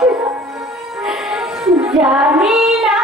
পারছে না। জানি না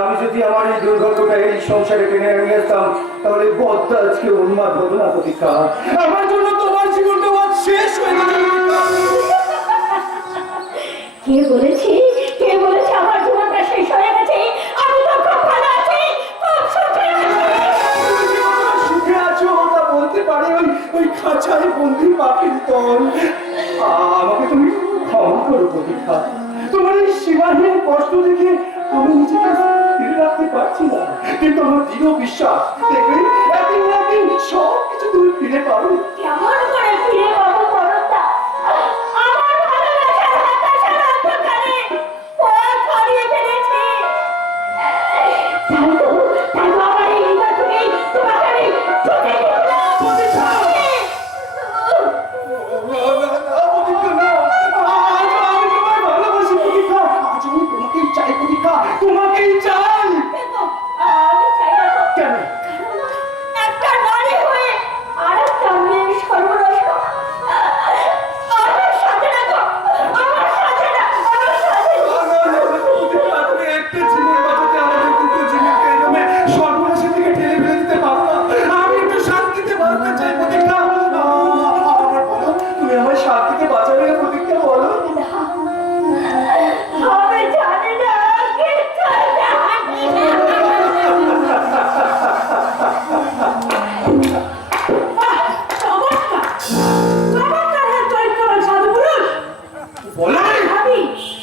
আমি যদি আমার এই দুর্গতটা এই সংসারে টেনে নিয়ে আসতাম তাহলে বদটা আজকে উন্মাদ হতো না প্রতীক্ষা। আমার জন্য তোমার জীবনটা শেষ হয়ে গেছে। কে বলেছে আমার জীবনটা শেষ হয়ে গেছে? আমি তো খুব ভালো আছি, খুব সুখে আছি। সুখে আছো তা বলতে পারে ওই খাঁচায় বন্দি পাখির দল। আমাকে তুমি ক্ষমা করো প্রতীক্ষা, তোমার এই সীমাহীন কষ্ট দেখে আমি নিজেকে ফিরে রাখতে পারছি না, কিন্তু আমার দৃঢ় বিশ্বাস দেখবে একদিন না একদিন সব কিছু তুমি ফিরে পাবে। কেমন করে ফিরে পাবো করতা? আমার ভালোবাসার হতাশার অন্ধকারে পথ হারিয়ে ফেলেছি। তাই তো আমার এই হৃদয় থেকে তোমাকে আমি ছুটে গেলাম। তোমাকেই চাই। আমি চাই না তো। কেন? একটা নারী হয়ে আরেকটা মেয়ের সর্বনাশ করা। আমার সাথে না তো, আমার সাথে না, আমার সাথে না। তুমি একটা জীবন বাঁচাতে আমাদের দুটো জীবনকে এভাবে সর্বনাশের দিকে ঠেলে ফেলে দিতে পারো না। আমি একটু শান্তিতে বাঁচতে চাই প্রতীক্ষা। আমার বলো, তুমি আমার শান্তিতে বাঁচাবে না প্রতীক্ষা, বলো। আমি জানি না, কিন্তু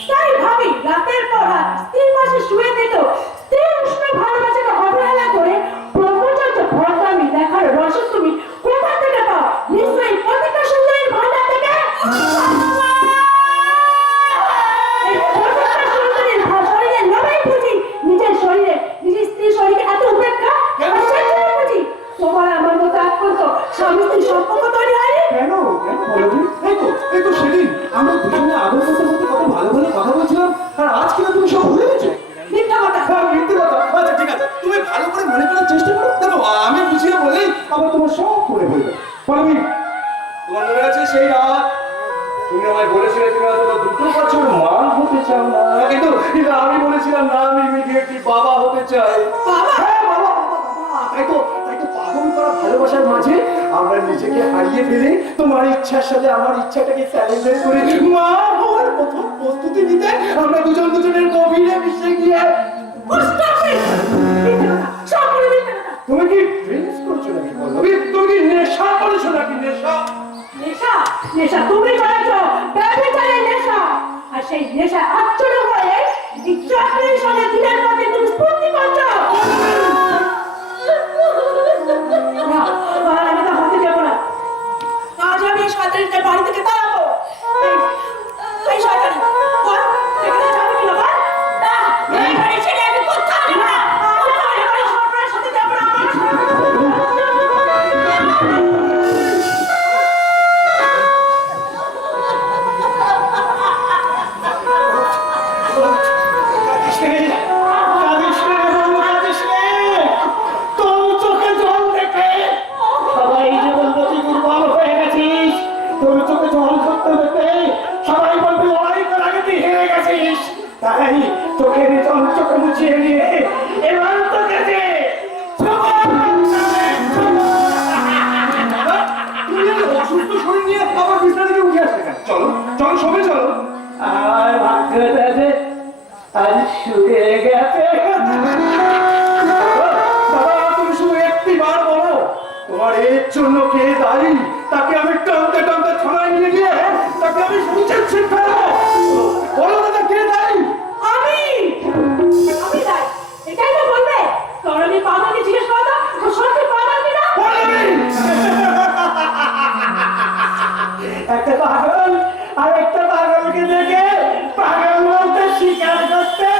জানি ভাবি রাতের পর রাত স্ত্রীর পাশে শুয়ে দিত, স্ত্রীর উষ্ণ ভালোবাসাকে অবহেলা করে ব্রহ্মচর্য ভরতামি দেখার রসদ তুমি কোথা থেকে পাও? নিশ্চয়ই প্রত্যেকটা সুন্দরীর ভান্ডার থেকে। শরীরের লড়াই বুঝি, নিজের শরীরে নিজের স্ত্রীর শরীরে এত উপেক্ষা বুঝি। তোমার আমার মতো এক করতো স্বামী স্ত্রীর সম্পর্ক তৈরি হয়নি। কেন কেন বলো তুমি? এই তো সেদিন আমরা দুজনে আদর করতে করতে কত ভালো ভালো কথা বলছিলাম, আর আজ কিনা তুমি সব ভুলে গেছো। মিথ্যা কথা। মিথ্যে কথা? আচ্ছা ঠিক আছে, তুমি ভালো করে মনে করার চেষ্টা করো। দেখো আমি বুঝিয়ে বলেই আবার তোমার সব করে বলবো। পল্লবী, তোমার মনে আছে সেই রাত তুমি আমায় বলেছিলে তুমি হয়তো 2 বছর মা হতে চাও না, কিন্তু আমি বলেছিলাম না, আমি ইমিডিয়েটলি বাবা হতে চাই। বাবা? হ্যাঁ বাবা বাবা বাবা। তাই তো পাগল করা ভালোবাসার মাঝে আমরা নিজেকে হারিয়ে ফেলে তোমার ইচ্ছার সাথে আমার ইচ্ছাটাকে সেলিব্রেট করে মা হওয়ার প্রথম প্রস্তুতি নিতে আমরা দুজনের গভীরে মিশে গিয়ে। তুমি কি ড্রিঙ্কস করছো নাকি পল্লবী? তুমি কি নেশা করেছো নাকি? নেশা নেশা নেশা তুমি করেছো, ব্যভিচারের নেশা। আর সেই নেশা আচ্ছন্ন হয়ে ইচ্ছার সঙ্গে দিনের পর দিন তুমি স্ফূর্তি করছো। না, আমি তো হতে যাবো না। আজ আমি 37 টা তোমার এর জন্য কে দায়ী তাকে আমি টানতে টানতে থানায় নিয়ে গিয়ে তাকে আমি উচিত শিক্ষা দেবো। বলো দাদা, কে দায়ী? আমি আমি যাই, এটাই তো বলবে। কারণ আমি পাগলকে জিজ্ঞেস করতাম ও সত্যি পাগল কিনা। একটা পাগল আর একটা পাগলকে দেখে পাগল বলতে স্বীকার করতে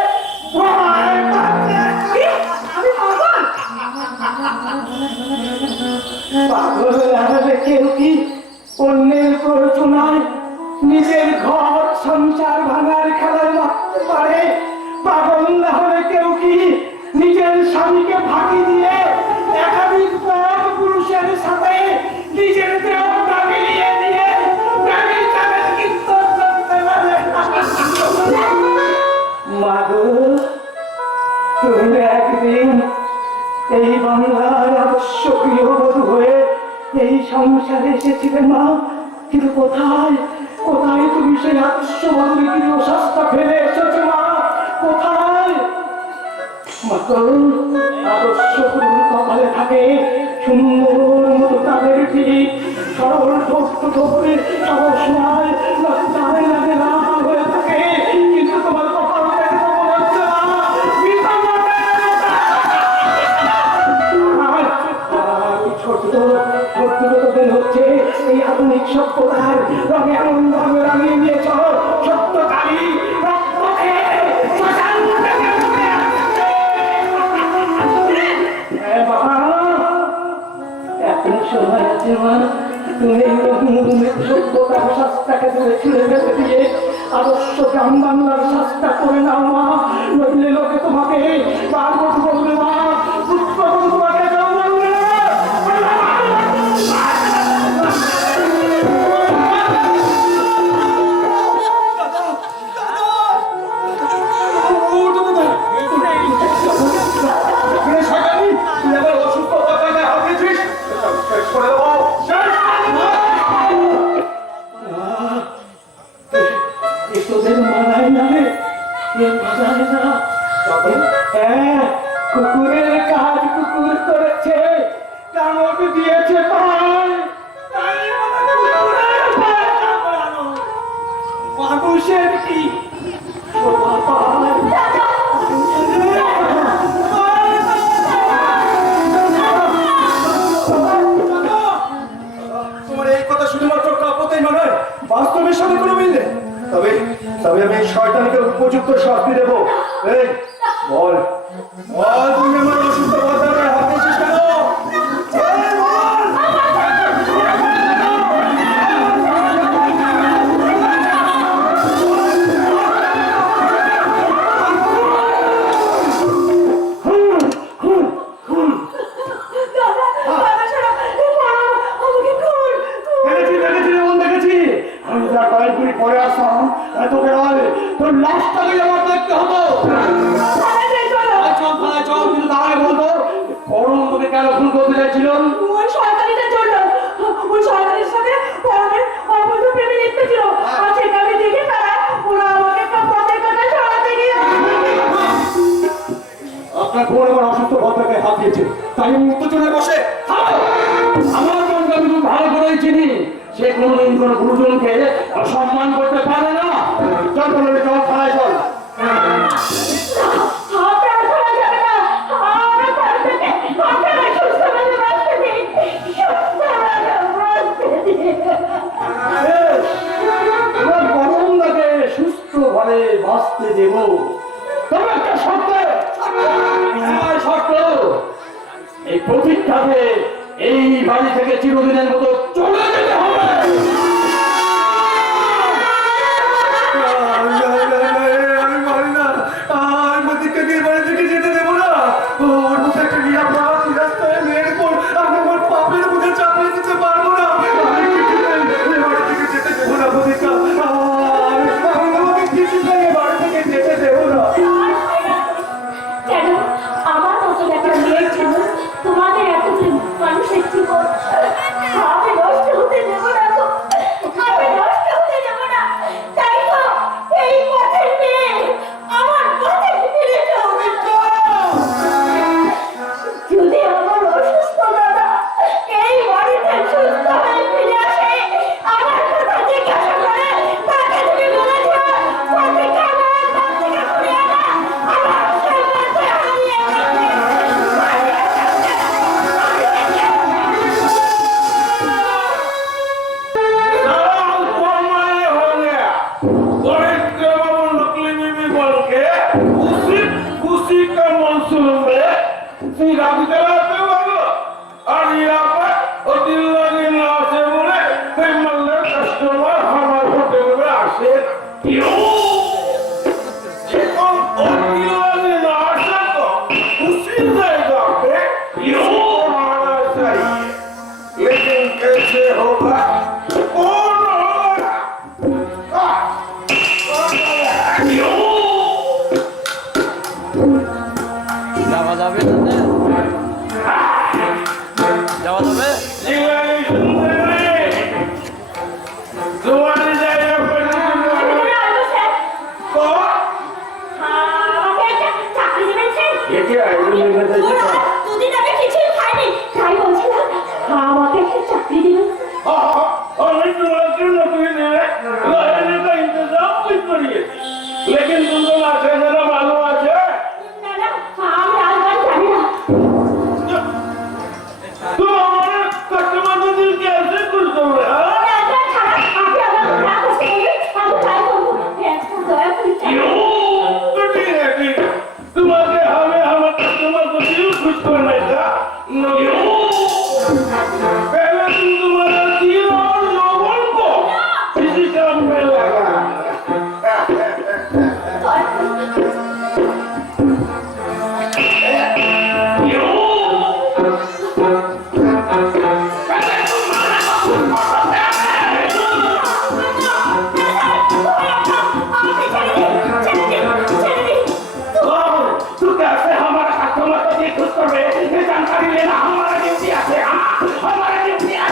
ভয় পাচ্ছে। আমি পাগল? পাগল লাগালে কেউ কি অন্যের প্ররোচনায় নিজের ঘর সংসার ভাঙার খেলায় মারতে পারে? পাগল না হলে কেউ কি নিজের স্বামীকে ফাঁকি দিয়ে একাধিক পর পুরুষের সাথে নিজের দেহ মিলিয়ে দিয়ে প্রেমের কাজের কীর্তন করতে পারে? মাগো, তুমি একদিন এই বাংলার আদর্শ গৃহবধূ হয়ে এই সংসারে এসেছিলে মা, কিন্তু কোথায় কোথায় তুমি সেই আদর্শ বধূর গৃহশাস্তা ফেলে এসেছো মা? কোথায়? মাতো, আদর্শ গুরুর কপালে থাকে সুন্দর মতো তাদের ঠিক সরল ধরতে ধরতে সাহস নয়, লজ্জায় লাগে না হয়ে থাকে, কিন্তু তোমার কপাল থেকে তো মনে হচ্ছে না হচ্ছে এই আধুনিক সভ্যতার রঙে এমন ভাবে রাঙিয়ে নিয়েছ সত্য কালী এখন সময় আছে মা, তুমি সভ্যতার শাস্তাকে ধরে ছুড়ে ফেলে দিয়ে আদর্শ গ্রাম বাংলার শাস্তা করে নাও মা, নইলে লোকে তোমাকে পার্বত বলবে মা, পুত্র তোমাকে বলবে না। কুকুরের কাজ কুকুর করেছে, কামড় দিয়েছে পায়, তাই কুকুরের পায় কামড়ানো। মানুষের কি শোভা পায়? তোমার এই কথা শুধুমাত্র কাব্যতেই নয়, বাস্তবের সাথে কোনো মিল নেই। তবে তবে আমি শয়তানকে উপযুক্ত শাস্তি দেবো। এই বল বল, তুমি আমার অসুস্থ বাচ্চাকে হাত দিয়েছিস কেন? এই বল। দেখেছি দেখেছি এমন দেখেছি, আমি যা কয়েকদিন পরে আসতাম তোকে নয় তোর লাশটাকে আমার দেখতে হতো। চল কিন্তু তাহলে বলতো করুন তোকে কেন খুন করতে চাইছিল? ওই সরকারিদের জন্য, ওই সরকারের সাথে পরমের অবৈধ প্রেমে লিপ্ত ছিল, আর সেটা আমি দেখে তারা ওরা আমাকে একটা পথের কাছে সরাতে গিয়ে আপনার বোন আমার অসুস্থ ভদ্রকে হাত দিয়েছে, তাই আমি উত্তেজনায় বসে আমার বোনকে আমি খুব ভালো করেই চিনি, সে কোনোদিন কোনো গুরুজনকে সম্মান করতে পারে না। চল চল চল থানায় চল। আপনার করা যাবে না, আমার ঘর থেকে আপনারা সুস্থভাবে বাঁচতে দিন, সুস্থভাবে বাঁচতে দিন। আমার বরুণদাকে সুস্থভাবে বাঁচতে দেব, তবে একটা শর্ত, শর্ত এই প্রতীক্ষাকে এই বাড়ি থেকে চিরদিনের মতো চলে যেতে হবে। আমি পারি না, আর প্রতীক্ষাকে বাড়ি থেকে যেতে দেবো না। ওর মধ্যে একটা নিরাপদ রাস্তায় মেয়ের উপর আমি আমার পাপের মধ্যে চাপিয়ে দিতে পারবো না। আমি কিছুতেই বাড়ি থেকে যেতে দেবো না প্রতীক্ষা, আমি আমাকে কিছুতেই বাড়ি থেকে যেতে দেবো না। কেন আমার মতো একটা মেয়ের জন্য তোমাদের এত মানুষের জীবন कैसे होगा कौन होगा যাওয়া যাবে যাওয়া যাবে দুদিন আগে কিছুই খাইনি তাই বলছিলাম আমাকে একটা চাকরি দিবেন लेकिन तुम लोग आते जरा मालूम आज না না আমি আলবান জানি না तुम हमारे कस्टमर का दिल कैसे खुश हो रहे हैं तो ठीक है तुम्हारे हमें हमारे कस्टमर को दिल खुश करने का पहले तुम तुम्हारा दिल और लोगों को किसी काम में लगा तू कैसे हमारा कस्टमर को दिल खुश कर रहे ये जानकारी लेना हमारा ड्यूटी है हमारा ड्यूटी है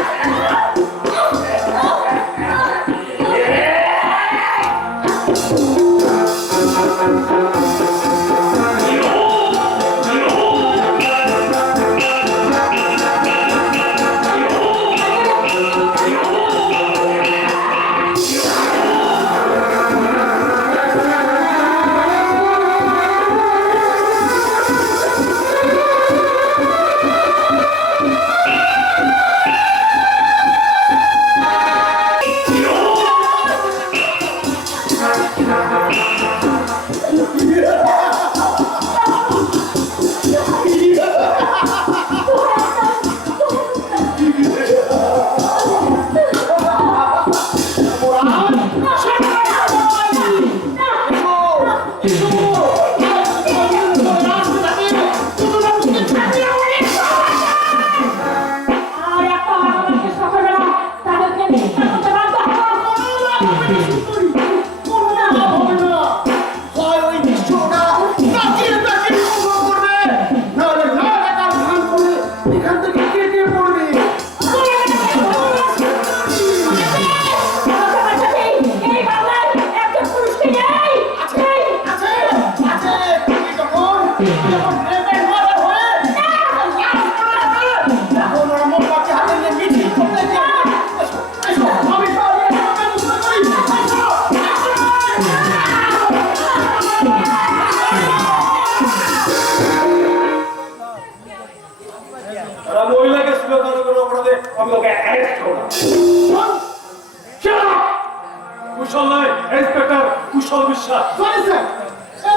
कुशल इंस्पेक्टर कुशल विश्वास সরি স্যার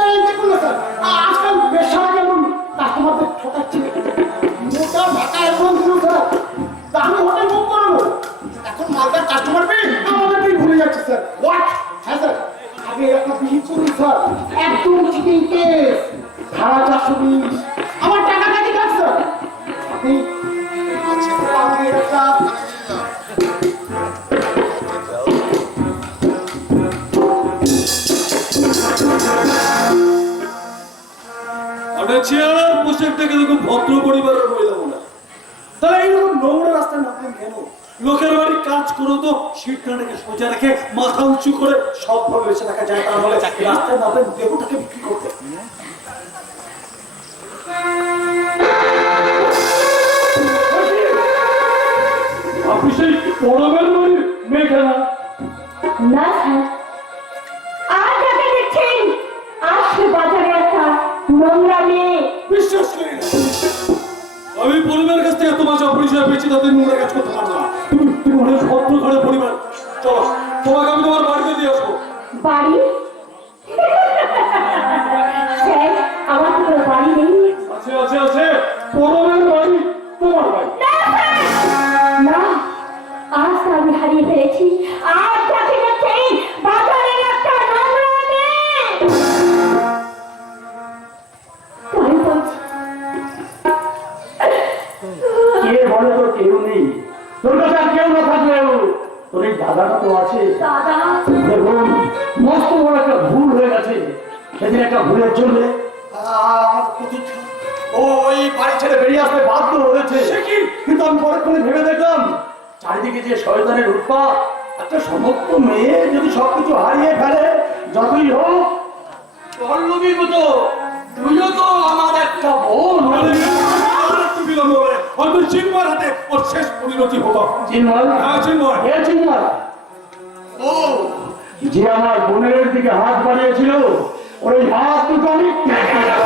এই দেখুন না স্যার আজকাল বেশারা কেমন কাস্টমারদের ঠকাচ্ছে মোটা ঢাকা এখন দিল স্যার দামি হোটেল বুক করবো এখন মালদার কাস্টমার পেয়ে আমাদেরকেই ভুলে যাচ্ছে স্যার হোয়াট হ্যাঁ স্যার আগে একটা বিহিত করুন স্যার একদম চিটিং কেস ভাড়া 420 আমার টাকা কাটি কাট স্যার আপনি আছে তো আমি একটা চেয়ার পোশাকটাকে দেখুন ভদ্র পরিবারের মহিলা মনে হয় তাহলে এইরকম নোংরা রাস্তায় নামবেন কেন লোকের বাড়ি কাজ করো তো সিটটাকে সোজা রেখে মাথা উঁচু করে সবভাবে বেঁচে থাকা যায় তার বলে রাস্তায় নামবেন দেহটাকে বিক্রি করতে আপনি সেই পড়াবেন বাড়ির মেয়েখানা না আজ আগে দেখছেন আজকে বাজারে একটা নোংরা মেয়ে বিশ্বাস করি না আমি পরিবারের কাছ থেকে তোমার সব পরিচয় পেয়েছি তাদের নোংরা কাজ করতে পারবো না তুমি অনেক ভদ্র ঘরের পরিবার চলো তোমাকে আমি তোমার বাড়িতে দিয়ে আসবো বাড়ি স্যার আমার তো কোনো বাড়ি নেই আছে আছে আছে পরমের বাড়ি তোমার বাড়ি না আজ তো আমি হারিয়ে ফেলেছি আজ যাকে দেখছেন বাজারের একটা নোংরা মেয়ে তাই বলছি কে বলে তো কেউ নেই তোর কাছে আর কেউ না থাকলেও তোর এই দাদাটা তো আছে। দাদা দেখুন, মস্ত বড় একটা ভুল হয়ে গেছে। সেদিন একটা ভুলের জন্য আমার প্রতীক্ষা ওই বাড়ি ছেড়ে বেরিয়ে আসতে বাধ্য হয়েছে। কিন্তু আমি পরক্ষণে ভেবে দেখলাম চারিদিকে যে শয়তানের উৎপাত, একটা সমস্ত মেয়ে যদি সবকিছু হারিয়ে ফেলে, যতই হোক পল্লবীর মতো তুইও তো আমার একটা বোন। হয়তো চিন্ময়ের হাতে ওর শেষ পরিণতি হতো। চিন্ময়? হ্যাঁ, চিন্ময়। কে চিন্ময়? ও, যে আমার বোনের দিকে হাত বাড়িয়েছিল, ওই হাত দুটো আমি কেটে দেব।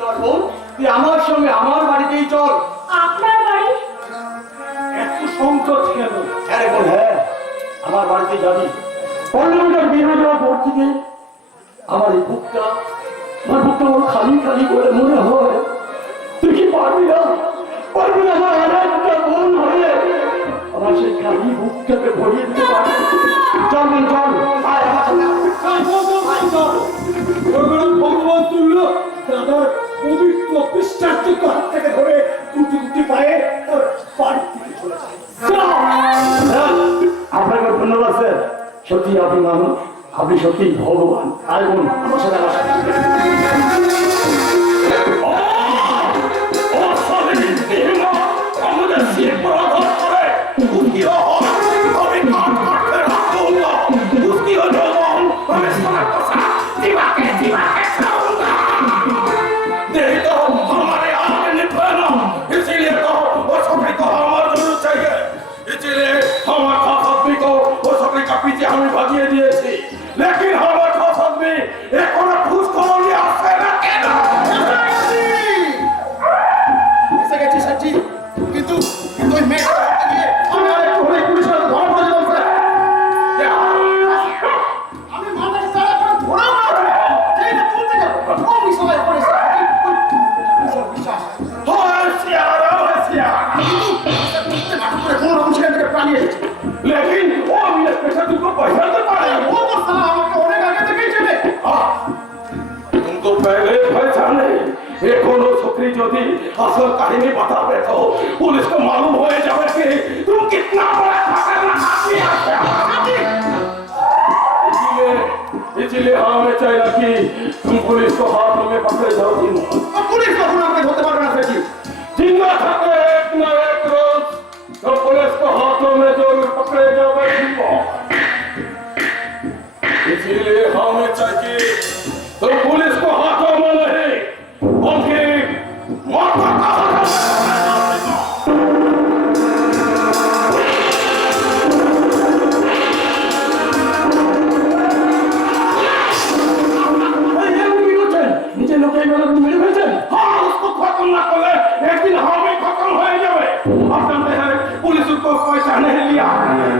চল বোন, তুই আমার সঙ্গে আমার বাড়িতেই চল। আপনার বাড়ি? এত সংকট কেন? হ্যাঁ রে বোন, হ্যাঁ, আমার বাড়িতে যাবি। পল্লবীটার বিয়ে হয়ে যাওয়ার পর থেকে আমার এই বুকটা আমার খালি খালি করে মনে হয়। তুই কি পারবি না আমার আর একটা বোন হয়ে আমার সেই খালি বুকটাকে ভরিয়ে দিতে পারবি? চল বোন, চল, আয় আমার সাথে। ভগবান তুল্য দাদার পবিত্র বিশ্বাসযোগ্য হাত থেকে ধরে দুটি দুটি পায়ে ওর বাড়ি থেকে চলে যায়। আপনাকে ধন্যবাদ স্যার, সত্যি আপনি মানুষ, আপনি সত্যি ভগবান। আয় বোন, আমার সাথে আমার সাথে। আমি ভাগিয়ে দিয়েছি, লেকিন আমার কথা এখনো খুশ খবর নিয়ে আসছে না কেন? এসে গেছি সাচ্ছি, কিন্তু ওই মেয়েটা ধরতে গিয়ে আমি আর একটু হলে পুলিশের হাতে ধরা পড়েছিলাম স্যার। আমি মাথায় সারা করে ধরেও না ধরে যেই না তুলতে যাবো ও বিষয় করেছে বিশ্বাস। কিন্তু নাটক করে কোনো রকম সেখান থেকে পালিয়ে এসেছে। लेकिन वो मेरे पैसा तुमको पैसा तो पड़े ও তো সালা আমাকে অনেক আগে থেকেই চেনে। तुमको पहले पहचाने ये कोनो छोकरी ज्योति असल कहानी बतावे तो पुलिस को मालूम हो जावे कि तुम कितना बड़ा खतरनाक आदमी है। इसलिए हाँ मैं चाहिए कि तुम पुलिस को हाथों में पकड़े जाओ। আর পুলিশ কখন আমাকে ধরতে পারবে না সাচ্ছি। जिंदा थके एक न एक रोज तो पुलिस को हाथों में जरूर पकड़े जावे। इसीलिए हमें चाहिए तो पुलिस को हाथों में नहीं उनकी माथा का নিজের লোকে মেরে ফেলছেন। हाँ उसको खत्म ना करे एक दिन हमें खत्म हो जावे। अब जानते हैं पुलिस उसको पैसा नहीं लिया,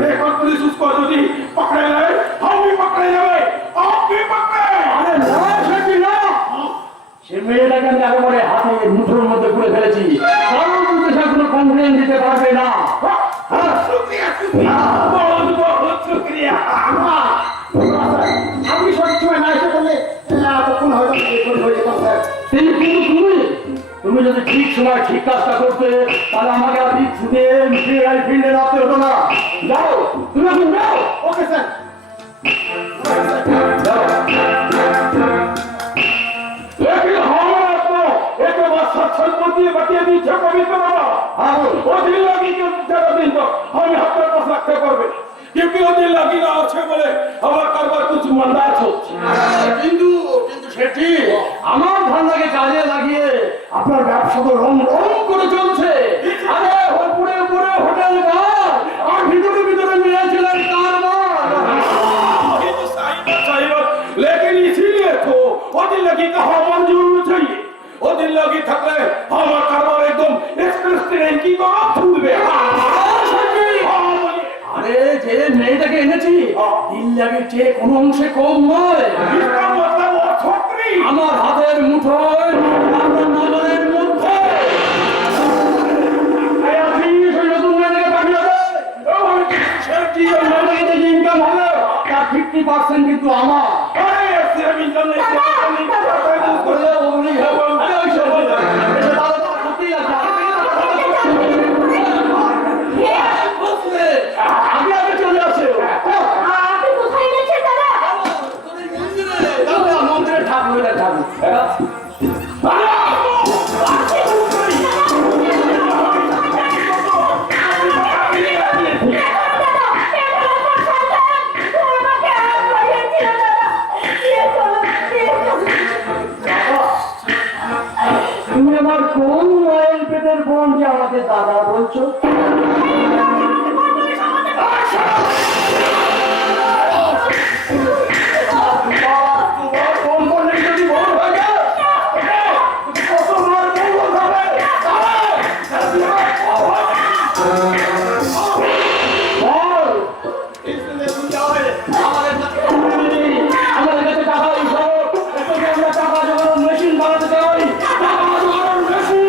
एक और पुलिस उसको यदि पकड़े ले हम भी पकड़े जावे, आप भी पकड़े। আরে না সেটি না, সে মেয়েটাকে আমি একেবারে হাতে মুঠোর মধ্যে পুরে ফেলেছি। কারণ কিন্তু সে কোনো কমপ্লেন দিতে পারবে না। शुक्रिया शुक्रिया बहुत बहुत शुक्रिया। আপনি সঠিক সময় না এসে বললে তখন হয়তো এরকম হয়ে যেতাম স্যার। তুমি যদি ঠিক সময় ঠিক কাজটা করতে, তাহলে আমাকে আর ছুটে ফিল্ডে রাখতে হতো না। যাও, তুমি এখন যাও। Okay sir. যাও। लेकिन हमारा आपको एक बात सच बतिए दीजिए पवित्र बाबा। हाँ बोल। वो दिन लगी कि जरा दिन तो हमें हफ्ते पास रखते करबे क्योंकि वो दिन लगी ना अच्छे बोले हमारा कारोबार कुछ मंदा चलছে। কিন্তু সেটি আমার ধান্দাকে কাজে লাগিয়ে আপনার ব্যবসা তো রং রং করে চলছে। আরে উপরে উপরে হোটেল ঘর আর ভিতরে ভিতরে নিয়েছিলেন কারবার। ये तो सही बात सही बात, लेकिन इसीलिए तो वो दिन लगी का हमारा जरूर चाहिए। वो दिन लगी थकले हमारा कारोबार एकदम एक्सप्रेस ट्रेन की तरह चलবে। আরে যে মেয়েটাকে এনেছি দিল লাগে যে কোনো অংশে কম নয়। इसका मतलब वो छोकरी আমার হাতের মুঠোয় আপনার নজরের মধ্যে এই আশিস ওই নতুন মেয়েটাকে পাঠিয়ে দে। সেটি ওই মেয়েটাকে যে ইনকাম হবে তার 50% কিন্তু আমার। अरे सिर्फ इनकम नहीं আরে ওই সব এসে তাহলে তো সত্যি আছে। ছেলের বোন যে আমাকে দাদা বলছো? তোমার বোন বললে যদি বোন হয়ে যায়, কত মার বোন হবে? বল। আমাদের কাছে টাকা হিসাব, আমরা টাকা জোগানোর মেশিন বানাতে চাই। টাকা জোগানোর মেশিন।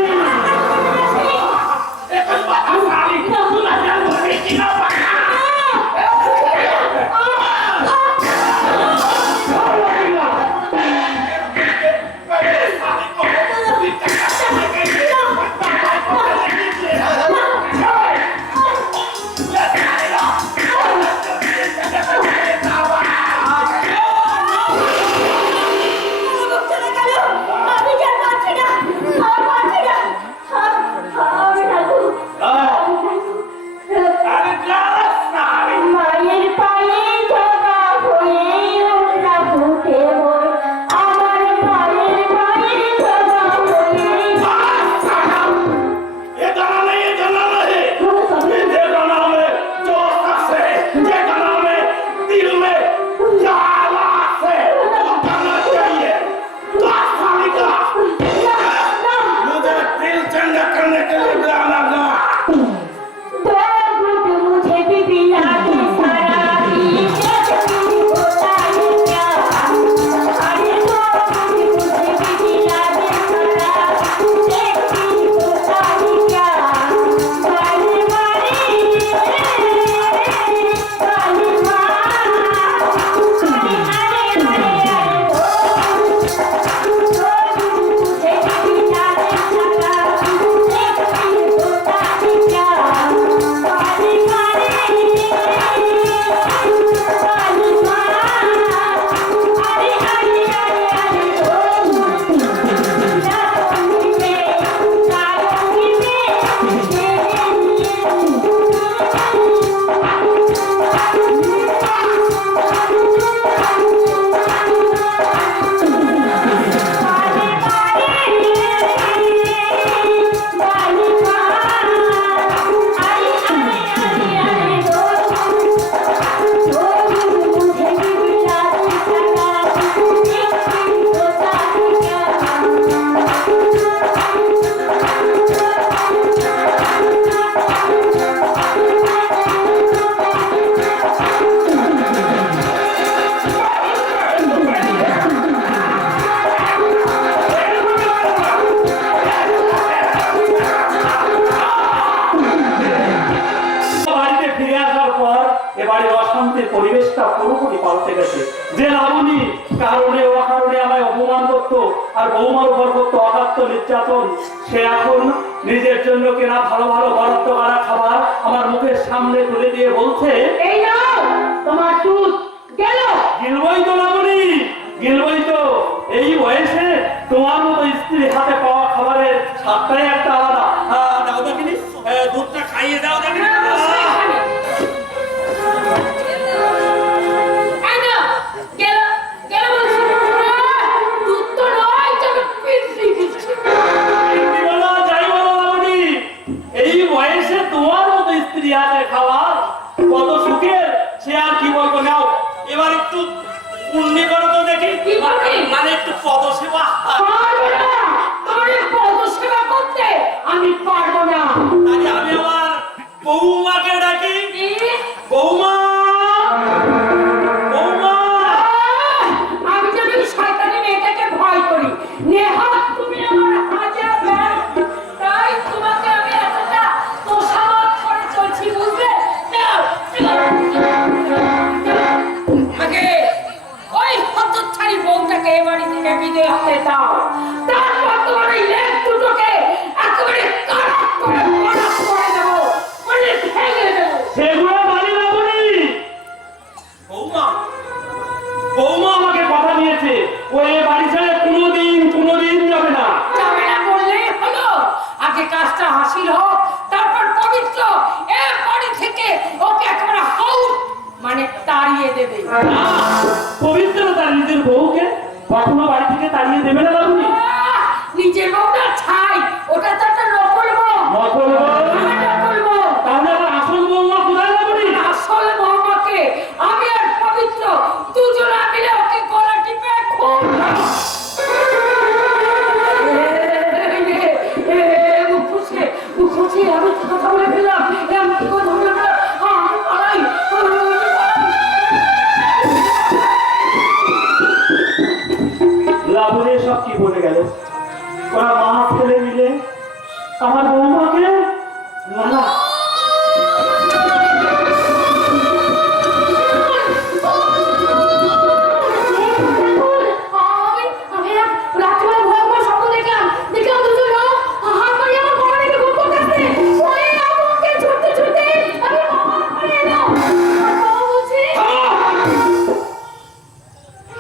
মায়ের পায়ে জবা হয়ে ওঠা ফুটে মোর, আমার মায়ের পায়ে জবা হয়ে ये गाना नहीं, ये गाना नहीं। ये गाना में जोश से, ये गाना में दिल में जाला से गाना चाहिए। दस साल का मुझे दिल चंगा करने के लिए गाना गा। मुझे भी पिला दे सारा होता है क्या? अरे मुझे भी पिला दे सारा होता है क्या? काली मारी काली বাড়িতে ফিরে আসার পর এবারে অশান্তির পরিবেশটা পুরোপুরি পাল্টে গেছে। যে লাবণী কারণে অকারণে আমায় অপমান করতো আর বৌমার উপর করতো অগাত্য নির্যাতন, সে এখন নিজের জন্য কেনা ভালো ভালো বরাদ্দ করা খাবার আমার মুখের সামনে তুলে দিয়ে বলছে, এই নাও তোমার দুধ গেল। গিলবই তো লাবণী, গিলবই তো। এই বয়সে তোমার মতো স্ত্রী হাতে পাওয়া খাবারের স্বাদটাই একটা আলাদা। দাও দেখিনি, দুধটা খাইয়ে দাও দেখিনি। এই নাও, গেল গেল বলছি। দুধ তো নয়, তবে পিছলি দিচ্ছি। যাই বলো লাবণী, এই বয়সে তোমার মতো স্ত্রী হাতে খাওয়া কত সুখের, সে আর কি বলবো। নাও এবার একটু পুণ্যি করো তো দেখি, কি করবে? মানে একটু পদসেবা। পারবো না, তোমার এই পদসেবা করতে আমি পারবো না। তাই আমি আমার বৌমাকে ডাকি। বৌমা, বৌমা। আমি যেন এই শয়তানি মেয়েটাকে ভয় করি। নেহাত তুমি আমার হাজার ব্যাগ, তাই তোমাকে আমি এতটা তোষামত করে চলছি, বুঝলে? নাও, আগে ওই হতচ্ছাড়ি বউটাকে এ বাড়ি থেকে বিদায় হতে দাও। তারপর তোমার এই লেগ দুটোকে একেবারে কারাক করে বরফ করে দেবো, মানে ভেঙে দেবো। সেগুলো বাড়ি লাবণী। বৌমা, বৌমা আমাকে কথা দিয়েছে, ও এ বাড়ি ছেড়ে কোনোদিন যাবে না। যাবে না বললেই হলো। আগে কাজটা হাসিল হোক, তারপর পবিত্র এ বাড়ি থেকে ওকে একেবারে হাউস মানে তাড়িয়ে দেবে। পবিত্র তার নিজের বউকে কখনো বাড়ি থেকে তাড়িয়ে দেবে না লাবণী। নিজের বউটা ছাই, ওটা তো একটা নকল বউ। লালা আমি রাত্রিবেলা ভয়ঙ্কর স্বপ্ন দেখলাম দুজন লোক হাত ধরে আমার বাবা রেখে ঘুম করতেছে ওই আমাকে ছুটতে ছুটতে আমি বাবার ঘরে এলাম আর বাবা বলছে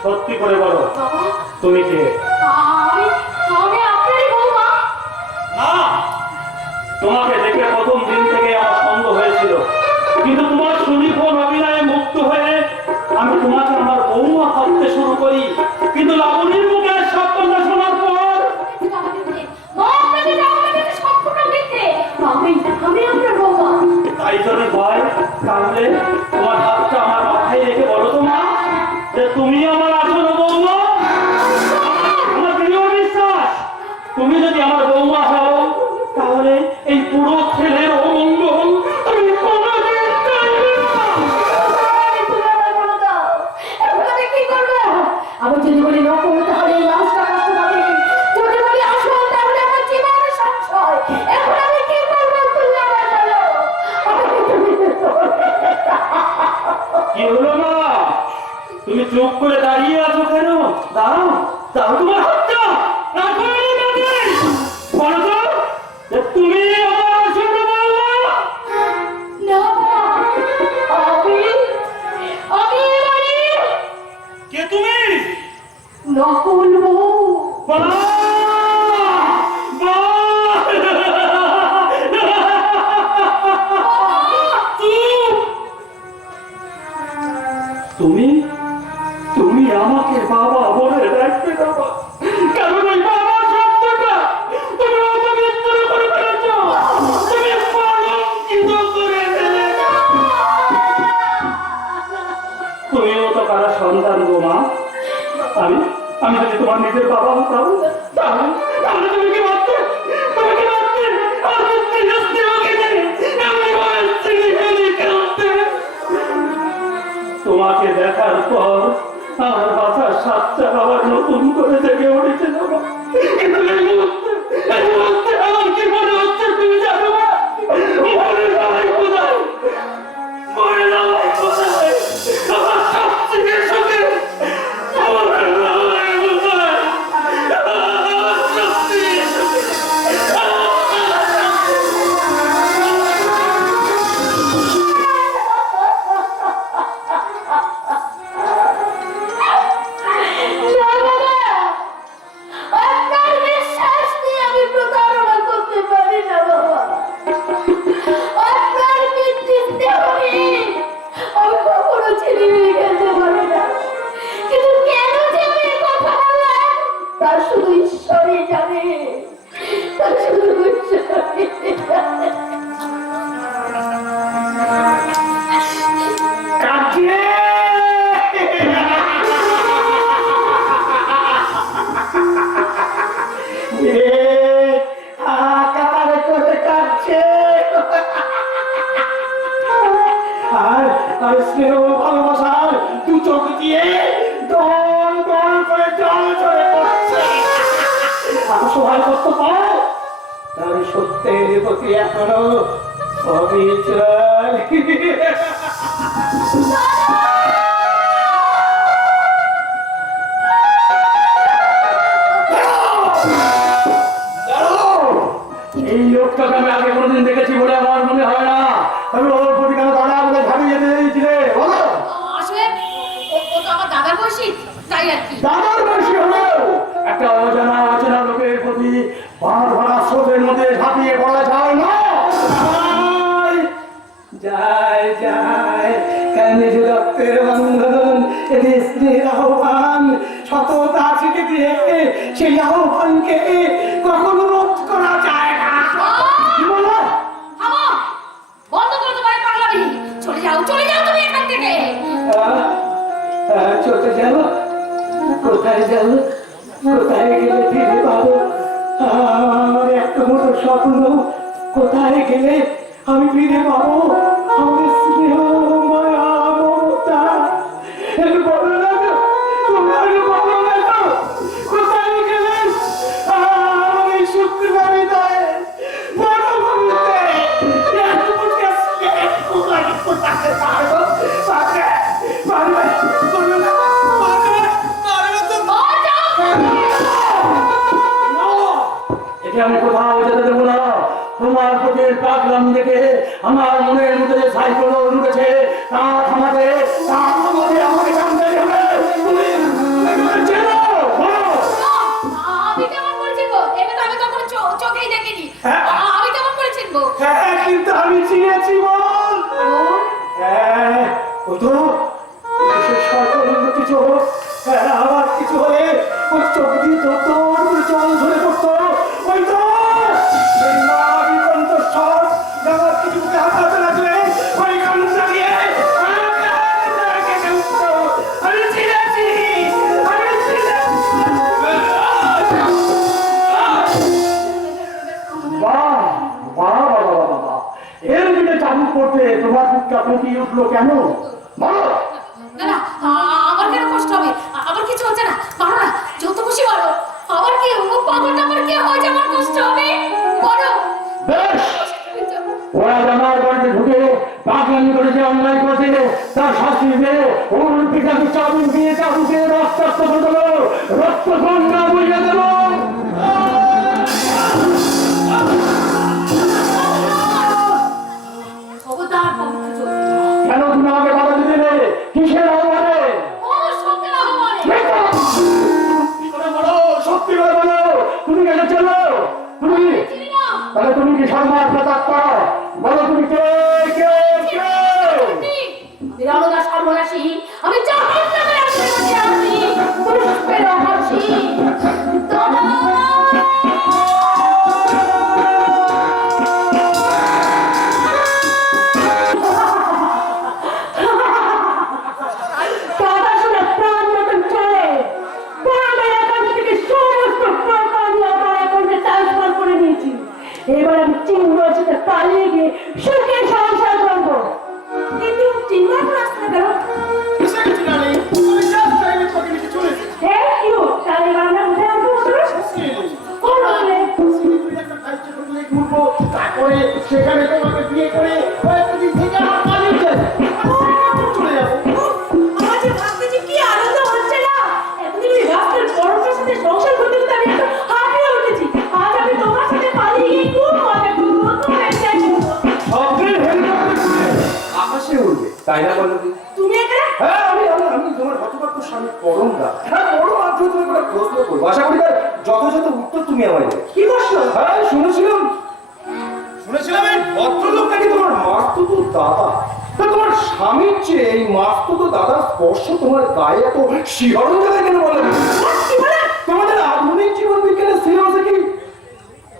সত্যি করে বলো বাবা তুমি কে? আমি আমি আপনারই বৌমা না, তোমাকে দেখে প্রথম দিন থেকে আমার সন্দেহ হয়েছিল, কিন্তু তোমার সুনিপুণ অভিনয়ে মুগ্ধ হয়ে আমি তোমাকে আমার বৌমা ভাবতে শুরু করি। কিন্তু লাবণীর মুখে সব কথা শোনার পর আমি আপনার বৌমা তাই জন্য ভয় তাহলে তোমার হাতটা আমার মাথায় রেখে বলো তো মা, যে তুমি আমার আসল বৌমা। আমার দৃঢ় বিশ্বাস তুমি যদি আমার বৌমা হও তাহলে এই পুরো ছেলের অমঙ্গল তুমি কোনোদিন চাইবে না। আমি যদি বলি নকল তাহলে এই মানুষটা কষ্ট পাবে, যদি বলি আসল তাহলে আমার জীবন সংশয়। এখন আমি কি করবো তুমি আমার বলো। কি হলো মা, তুমি চুপ করে দাঁড়িয়ে আছো কেন? দাও দাও তোমার হাতটা, রাখো এই কাঁধে। বলো তো যে তুমি আমার আসল বৌমা। না, আমি এবারে কে তুমি? নকল বউ। বাহ! বাহ! তুমি তুমি আমাকে বাবা বলে ডাকবে বাবা, কারণ ওই বাবা শব্দটা তুমি অপবিত্র করে ফেলেছ, তুমি কলঙ্কিত করে ফেলেছ। তুমিও তো কারো সন্তান গো মা। আমি আমি যদি তোমার নিজের বাবা হতাম তাহলে তাহলে তুমি কি ভাবতে, তুমি কি ভাবতে আমার তোমাকে দেখার পর আমার বাসার সাতটা বাবার নতুন করে জেগে উঠেছে বাবা। কিন্তু এই মুহূর্তে আমার কি মনে হচ্ছে তুমি জানো না? মরে যাওয়াই কোথায়, মরে যাওয়াই কোথায় আমার সবচেয়ে সুখে, মরে যাওয়াই কোথায় আমার সবচেয়ে সুখে। না বাবা, আপনার বিশ্বাস নিয়ে আমি প্রতারণা করতে পারি না বাবা। আপনার নেতৃত্বে আমি কখনো ছেলেমেয়ে খেলতে পারি না। কিন্তু কেন যে আমি এই কথা বললাম তা শুধু ঈশ্বরই জানে, তা শুধু ঈশ্বরই জানে। আকার করে কাটছে আর স্নেহ ভালোবাসার দু চোখ দিয়ে দল দল করে জল ঝরে পড়ছে। সবাই করতে পারো তাহলে সত্যের প্রতি এখনো অবিচল। এই লোকটাকে আমি আগে কোনোদিন দেখেছি বলে আমার মনে হয় না। আমি ওর প্রতি কেন দাদা আমাকে ঝাড়িয়ে যেতে দিয়েছিলে বলো? আসলে ও তো আমার দাদার বয়সী, তাই আর কি। দাদার বয়সী হলেও একটা অজানা অচেনা লোকের প্রতি ভাড় ভাড়া স্রোতের মধ্যে ঝাঁপিয়ে পড়া যায় না। যায় যায় কেন যে রক্তের বন্ধন স্ত্রীর আহ্বান সততা ছিটে দিয়ে সেই আহ্বানকে কখনো রোধ করা যায় না। কি বলো? থামো, বন্ধ করো তোমার পাগলামি। চলে যাও তুমি এখান থেকে। চলে যাবো? কোথায় যাবো? কোথায় গেলে ফিরে পাবো আমার একটা মতো স্বপ্ন? কোথায় গেলে আমি ফিরে পাবো আমার স্নেহ মায়া মমতা? একটু বলো না তো, তোমরা একটু বলো না তো, কোথায় গেলে আমার এই শুক্রবার হৃদয়ে বড় মুহূর্তে তোমার প্রতি পাগলাম দেখে আমার মনের মধ্যে যে সাইক্লোন ঢুকেছে তা থামাতে আমাকে জানতে হবে। তুমি চেনো? বলো। আমি কেমন করে চিনবো? এটা তো আমি কখনো চোখেই দেখিনি। হ্যাঁ। আমি কেমন করে চিনবো? হ্যাঁ, কিন্তু আমি চিনেছি বল। হ্যাঁ, ওই তো সে সর্বনিম্ন কিছু হোক, হ্যাঁ, আবার কিছু হলে ওই চোখ দিয়ে তোর জল ধরে পড়তো। ওই তো সেই মায়াবী কণ্ঠস্বর যাবার কিছু মুখে হাতাতে লাগলে ওই গানটা দিয়ে আমি চিনেছি, আমি চিনেছি। বাহ বাহ বাহ বাহ বাহ, এর দিকে চালু করতে তোমার বুকটা ফুটিয়ে উঠলো কেন বলো? না না, আমার কেন কষ্ট হবে? আমার কিছু হচ্ছে না। মারো না, যত খুশি মারো। আমার কি ও পাগলটা আমার কি হয়েছে? আমার কষ্ট হবে? বলো। বেশ, ওরা আমার বাড়িতে ঢুকে পাগলামি করে যে অন্যায় করেছে তার শাস্তি দিবে। ওর পিতাকে চাবুক দিয়ে রক্তাক্ত করে দেবো, রক্ত গঙ্গা বইয়ে দেবো। খবরদার পবিত্র চোখ। কেন তুমি আমাকে বাধা দিতে নেই? কিসের অভাবে? ও সত্যি না আমার। কি করে বলো? সত্যি করে বলো, তুমি কেন চলো? তুমি চিনি না। তাহলে তুমি কি সর্বাত প্রতাপ্তা? বলো তুমি কে কে কে? আমি রামদা সর্বনাশী। আমি জাহান নামের আগুনে বসে আছি। পুষ্পের হাসি। দাদা। কথা শুনে প্রাণ মতন চলে। গ্রামের একান্ত থেকে সমস্ত টাকা নিয়ে আমার অ্যাকাউন্টে ট্রান্সফার করে নিয়েছি। এবার আমি চিংড়ি সাথে পালিয়ে গিয়ে সুখে সংসার করবো। কিন্তু চিংড়ি এখন আসছে না কেন? এসে গেছি রানী, আমি জাস্ট টাইমে তোমাকে নিতে চলে এসেছি। Thank you. তাহলে এবার আমরা উঠে আসবো বন্ধুরা? কোন হলে? শিলিগুড়ি একটা ফ্লাইটে ঢুকলে ঘুরবো, তারপরে সেখানে তোমাকে বিয়ে করে কয়েকদিন থেকে আমার পালিয়ে যাবে। চলে যাবো। আমার যে ভাবতে যে কি আনন্দ হচ্ছে না। এতদিন ওই রাস্তার বড়টার সাথে সংসার করতে করতে আমি একটু হাঁপিয়ে উঠেছি। আজ আমি তোমার সাথে পালিয়ে গিয়ে খুব মজা করবো, খুব এনজয় করবো। স্বপ্নের হেলিকপ্টার আকাশে উড়বে, তাই না বলো? তুমি এখানে? হ্যাঁ, আমি তোমার হতভাগ্য স্বামী পরমদা। হ্যাঁ, বড় মাত্র তুমি একটা প্রশ্ন করবো, আশা করি তার যথাযথ উত্তর তুমি আমায় দেবে। কি প্রশ্ন? হ্যাঁ, শুনেছিলাম এই ভদ্রলোক নাকি তোমার মাস্তুতো দাদা। তা তোমার স্বামীর চেয়ে এই মাস্তুতো দাদার স্পর্শ তোমার গায়ে এত শিহরণ জায়গায় কেন বলো? কি বলে? তোমাদের আধুনিক জীবন বিজ্ঞানের সিলেবাসে কি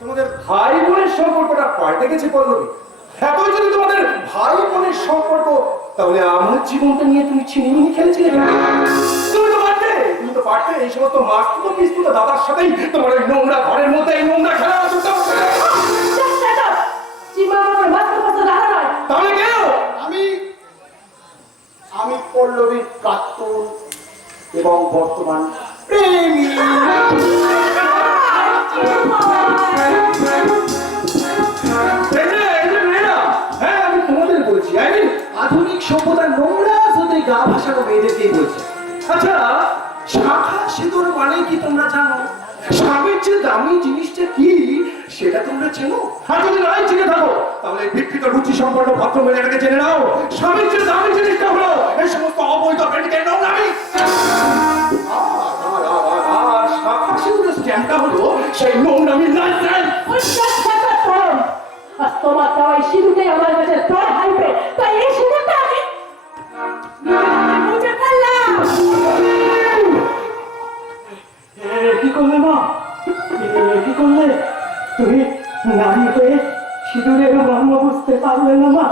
তোমাদের ভাই বোনের সম্পর্কটা পাল্টে গেছে পল্লবী? এতই যদি তোমাদের ভাই বোনের সম্পর্ক, তাহলে আমার জীবনটা নিয়ে তুমি ছিনিমিনি খেলেছিলে কেন? তুমি তো পারতে এই সমস্ত মাস্তুতো পিস্তুতো দাদার সাথেই তোমার এই নোংরা ঘরের মধ্যে এই নোংরা খেলা করতে পারতে। Just shut up! সীমা আমার মাস্টার পাস্টার দাদা নয়। তাহলে কেন? আমি পল্লবীর প্রাক্তন এবং বর্তমান প্রেমী। হ্যাঁ, আমি তোমাদের বলছি, আধুনিক সভ্যতার নোংরা সাথে গা ভাসানো মেয়েদেরকেই বলছি। আচ্ছা, শাখা সিঁদুর মানে কি তোমরা জানো? স্বামীর যে দামি জিনিসটা কি সেটা তোমরা চেনো? আর যদি নাই চিনে থাকো, তাহলে বিকৃত রুচি সম্পন্ন ভদ্র মহিলাটাকে জেনে নাও, স্বামীর যে দামি জিনিসটা হলো এই সমস্ত অবৈধ প্রেমিকের নোংরামি। আর শাখা সিঁদুরের স্ট্যাম্পটা হলো সেই নোংরামির লাইসেন্স। ওই just shut up, পরম। আর তোমার দেওয়া এই সিঁদুরটাই আমার কাছে বড় হাইপে। তাই এই সিঁদুরটা আমি মুছে ফেললাম। কি করলে মা? কি করলে? তুমি নারী হয়ে সিঁদুরের মর্ম বুঝতে পারলে না মা?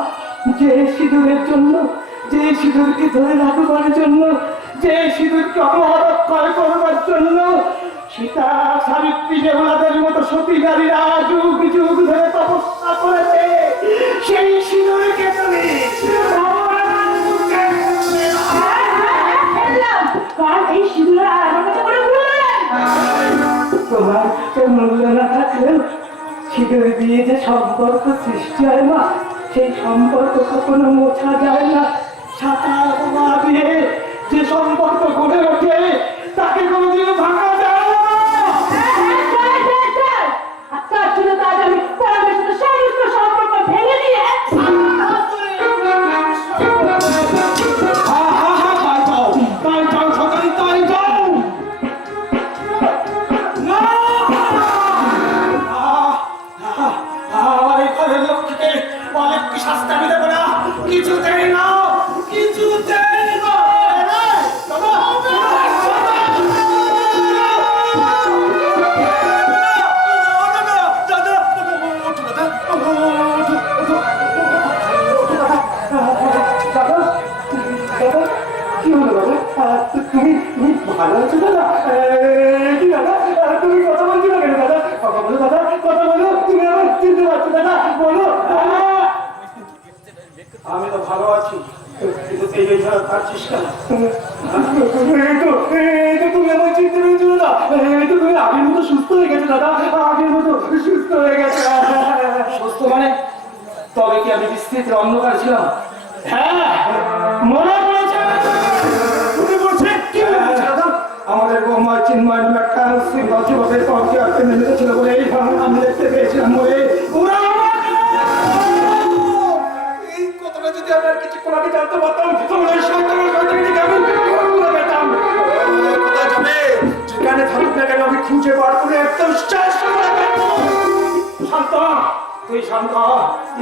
যে সিঁদুরের জন্য, যে সিঁদুরকে ধরে রাখবার জন্য, যে সিঁদুরকে অপহরণ করবার জন্য সীতা সাবিত্রী দেবলাদের মতো সতী নারীরা যুগ যুগ ধরে তপস্যা করেছে, সেই সিঁদুরকে তুমি ফেললাম। কারণ এই সিঁদুর আর আমার কাছে কোনো মূল্য নেই। তোমার মূল্য না থাকলেও সিঁদুর দিয়ে যে সম্পর্ক সৃষ্টি হয় মা, সেই সম্পর্ক কখনো মোছা যায় না। সাঁতা বাবা দিয়ে যে সম্পর্ক গড়ে ওঠে তাকে কোনোদিনও ভাঙা যায় না। আর তার জন্য তো আজ আমি পরমের সাথে অনেক কি শাস্তি আমি দেবো না, কিছুতেই না, কিছুতেই না। কি হলো দাদা? তুমি ভালো আছো দাদা? কি দাদা তুমি কথা বলছো না কেন দাদা? কথা বলো দাদা, কথা বলো। তুমি আমার চিনতে পারছো দাদা? বলো। আমি তো ভালো আছি, কিন্তু এই এইভাবে পারছিস কেন? এই তো তুমি আমার চিনতে পেরেছো দাদা। এই তো তুমি আগের মতো সুস্থ হয়ে গেছো দাদা, আগের মতো সুস্থ হয়ে গেছে। সুস্থ মানে? তবে কি আমি বিস্তৃতির অন্ধকার ছিলাম? হ্যাঁ, মনে পড়েছে। তুমি বলছে কি হয়েছে দাদা? আমাদের বৌমা চিন্ময় একটা সিংহজীবকের পক্ষে আটকে নেমেছিল বলে এই ভাবে আমি দেখতে পেয়েছিলাম বলে ওরা এই কথাটা যদি আমি আর কিছুক্ষণ আগে জানতে পারতাম, তাহলে ওই শয়তানকে আমি করে পেতাম। কোথায় যাবে? যেখানে থাকুক না কেন আমি খুঁজে বার করে একদম শেষ করে দেবো। শান্ত হ, তুই শান্ত হ।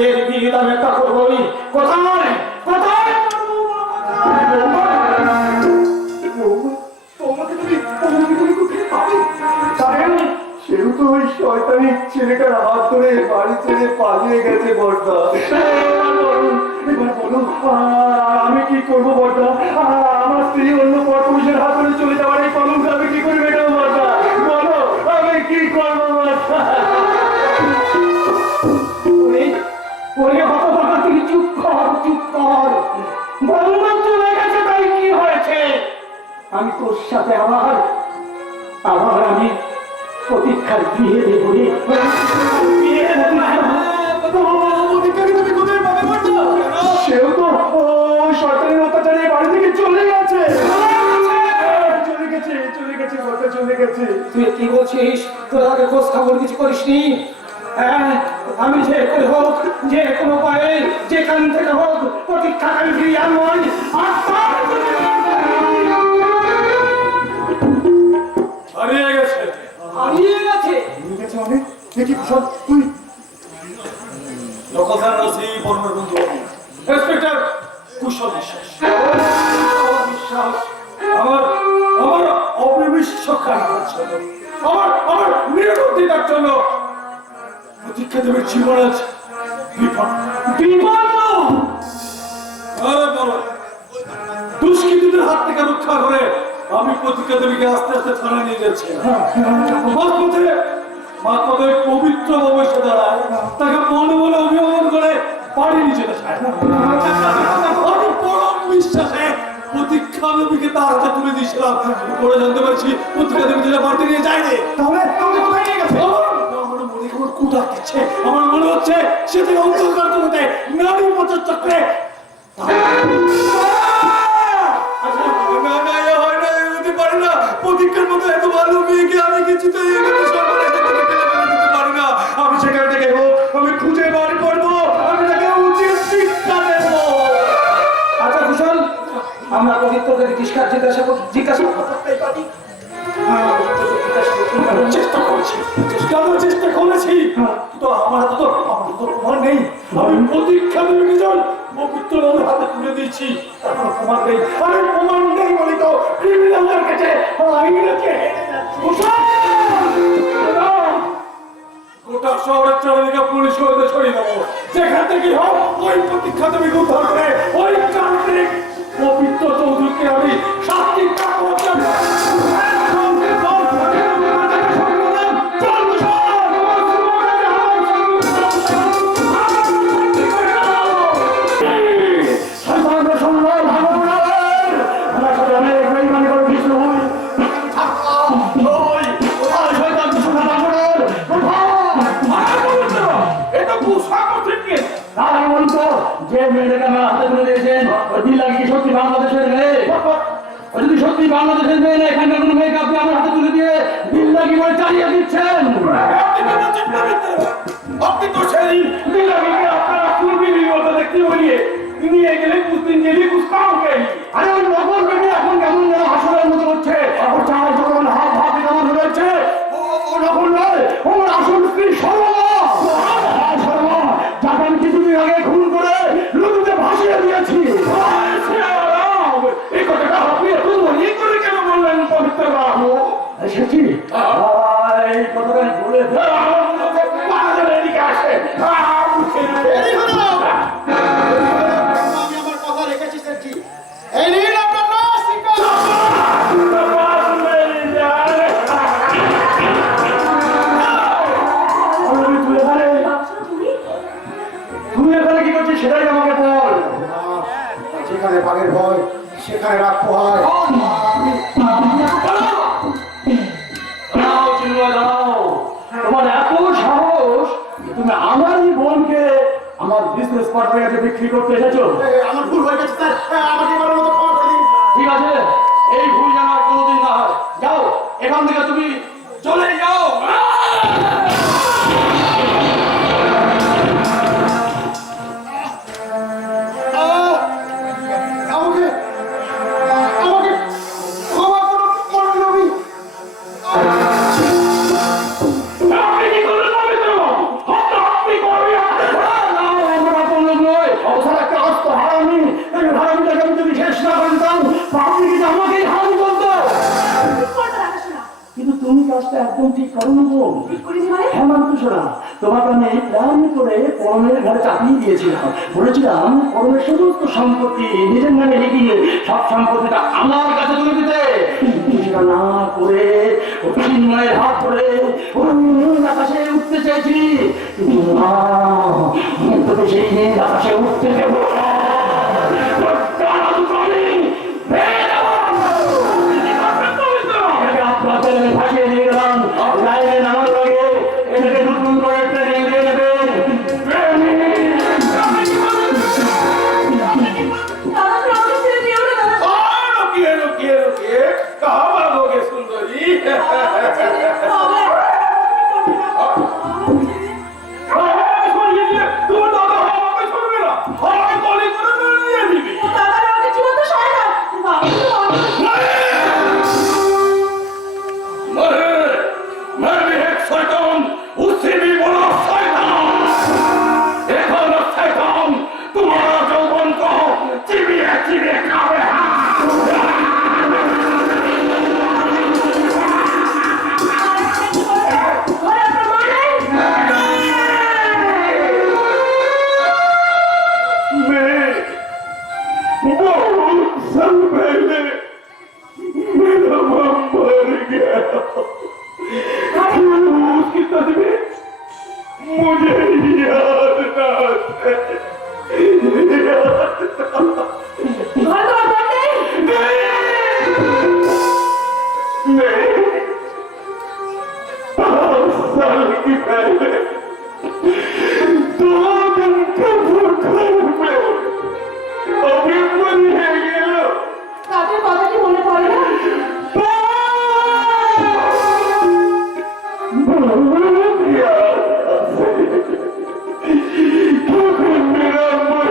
এর বিহিত আমি একটা করবোই। কোথায় কোথায় তোমাকে তুমি কোথায় পাবে? কারণ সেহেতু ওই শয়তানি ছেলেটার হাত ধরে বাড়ি ছেড়ে পালিয়ে গেছে বর্দা। এবার বলুন আমি কি করবো বর্দা? আমার স্ত্রী অন্য পরপুরুষের হাত ধরে চলে যাওয়ার এই কলম আমি কি করে বেরোবো বর্দা? বলো আমি কি করবো বর্দা? ওরে হতভাগা, তুই চুপ কর, চুপ কর। বৌমা চলে গেছে তাই কি হয়েছে? আমি তোর সাথে আবার আমি প্রতীক্ষার বিয়ে দেব রে। বিয়ে দেব না। তুমি কোথায় পাবে বর্দা? সেও তো ওই শয়তানের অত্যাচারে বাড়ি থেকে চলে গেছে। চলে গেছে বর্দা, চলে গেছে। তুই কি বলছিস? তোর আগে খোঁজ খবর কিছু করিসনি? হ্যাঁ, আমি যে করে হোক, যে কোনো উপায়ে, যেখান থেকে হোক, প্রতীক্ষাকারী ফিরিয়ে আনবই। হারিয়ে গেছে। হারিয়ে গেছে। অনেক দেখি সব তুই লোকসান রসি বর্মর বন্ধু ইন্সপেক্টর কুশল বিশ্বাস। বিশ্বাস আমার আমার অবিশ্বাসকারী ছিল, আমার নিরবধিতার জন্য প্রতীক্ষা দেবের জীবন আছে বিপন্ন। বলো, দুষ্কৃতীদের হাত থেকে রক্ষা করে আমি প্রতীক্ষা দেবীকে আস্তে আস্তে থানায় নিয়ে যাচ্ছি। মাঝপথে পবিত্র অবশ্যই দাঁড়ায়, তাকে মনে মনে অভিমান করে বাড়ি নিয়ে যেতে চায়। আমি পরম বিশ্বাসে প্রতীক্ষা দেবীকে তার হাতে তুলে দিয়েছিলাম। পরে জানতে পারছি প্রতীক্ষা দেবী যেটা বাড়িতে নিয়ে যায়নি। তাহলে কোথায় নিয়ে গেছে? আমার মনে কেমন কুটা দিচ্ছে। আমার মনে হচ্ছে সে থেকে অন্ধকার জগতে নারী বছর চক্রে প্রতীক্ষার মতো এত ভালো মেয়েকে আমি কিছুতেই পারি না। আমি সেখান থেকে হোক আমি খুঁজে বার করবো, আমি তাকে উচিত শিক্ষা দেবো। আচ্ছা কুশল, আমরা পবিত্রকে জিজ্ঞাসা করতে পারি? চেষ্টা করেছি তো আমার হাতে তো প্রমাণ নেই। আমি প্রতীক্ষা দেবীকে যাই পবিত্র বাবুর হাতে তুলে দিয়েছি, এখন প্রমাণ নেই। আমি প্রমাণ নেই বলি তো ক্রিমিনালদের কাছে আইনকে গোটা শহরের চারিদিকে পুলিশ হয়ে ছড়িয়ে দেবো। যেখান থেকে হোক ওই প্রতীক্ষা দেবীকে উদ্ধার করে ওই যান্ত্রিক পবিত্র চৌধুরীকে আমি শাস্তি যে মেয়েটাকে আমার হাতে তুলে দিয়েছেন ওই দিল্লাকে কি সত্যি বাংলাদেশের মেয়ে? যদি সত্যি বাংলাদেশের মেয়ে না, এখানকার কোনো মেয়েকে আপনি আমার হাতে তুলে দিয়ে দিল্লাকি বলে চালিয়ে দিচ্ছেন। আপনি তো সেই দিল্লাকে আপনারা কুলবিবির মতো দেখতে বলিয়ে নিয়ে গেলে কুস্তিন গেলে কুস্তাওকে। আরে ওই নকল বেটি এখন কেমন যেন হাসুরের মতো হচ্ছে। ওর চাল যখন হাত ভাত কেমন হয়েছে, ও নকল নয়, ওর আসল স্ত্রী সর্বমা। সর্বমা যাকে আমি কিছুদিন আগে তুই এখানে কি করছিস সেটাই আমাকে বল। যেখানে বাঘের ভয় সেখানে রাগ হয়। দাও চিন্ময় দাও, তোমার এত সাহস যে তুমি আমারই বোনকে আমার বিজনেস পার্টনারের কাছে বিক্রি করতে এসেছো। আমার ভুল হয়ে গেছে স্যার, আমাকে এবারের মতো ক্ষমা করে দিন। ঠিক আছে, এই ভুল যেন আর কোনোদিন না হয়। যাও এখান থেকে তুমি চলে যাও। আমাকে আমাকে ক্ষমা করুন নবী। আপনি কি করলেন আমি তো আপনি করবি আমাকেই হারামি বলতো। ঠিক করতে রাখিস না। কিন্তু তুমি কাজটা একদম ঠিক করো না গো। ঠিক করেছি মানে? হ্যাঁ মানুষ শোনা, তোমাকে আমি প্ল্যান করে পরমের ঘরে চাপিয়ে দিয়েছিলাম। বলেছিলাম পরমের সমস্ত সম্পত্তি নিজের নামে লিখিয়ে সব সম্পত্তিটা আমার কাছে তুলে দিতে। কিন্তু সেটা না করে ও চিন্ময়ের হাত ধরে আকাশে উঠতে চাইছি। কিন্তু না, আমি তোকে সেই দিন আকাশে উঠতে দেবো না। তোর ডানা দুটো আমি ভেঙে দেবো। এটাকে আপনার ছেলে ভাসিয়ে দিয়ে গেলাম। লাইনে নামার আগে এটাকে নতুন করে ট্রেনিং দিয়ে দেবেন। দাদা তুমি আমাকে ছেড়ে দিও না দাদা। रुकिए रुकिए रुकिए कहाँ भागोगे सुंदरी तुम दादा हमारे छोड़বে না हमारे कॉली করে নিয়ে দিবি দাদা আমাকে জীবন্ত সহায় না। বাবা मैं भी एक शैतान उससे भी बड़ा शैतान एक और शैतान तुम्हारा जौवन को चिबिए चिबिए खावे ঘরে আপনার মা নেই? मैं बहुत साल पहले मेरा मां मर गया उसकी तस्वीर मुझे याद ना आते ঘরে তোমার বোন নেই? नहीं 5 साल की पहले 2 दिन के भूखल में अभी मन है गया তাদের কথা কি মনে পড়ে না? बहुत याद आते क्योंकि मेरा मन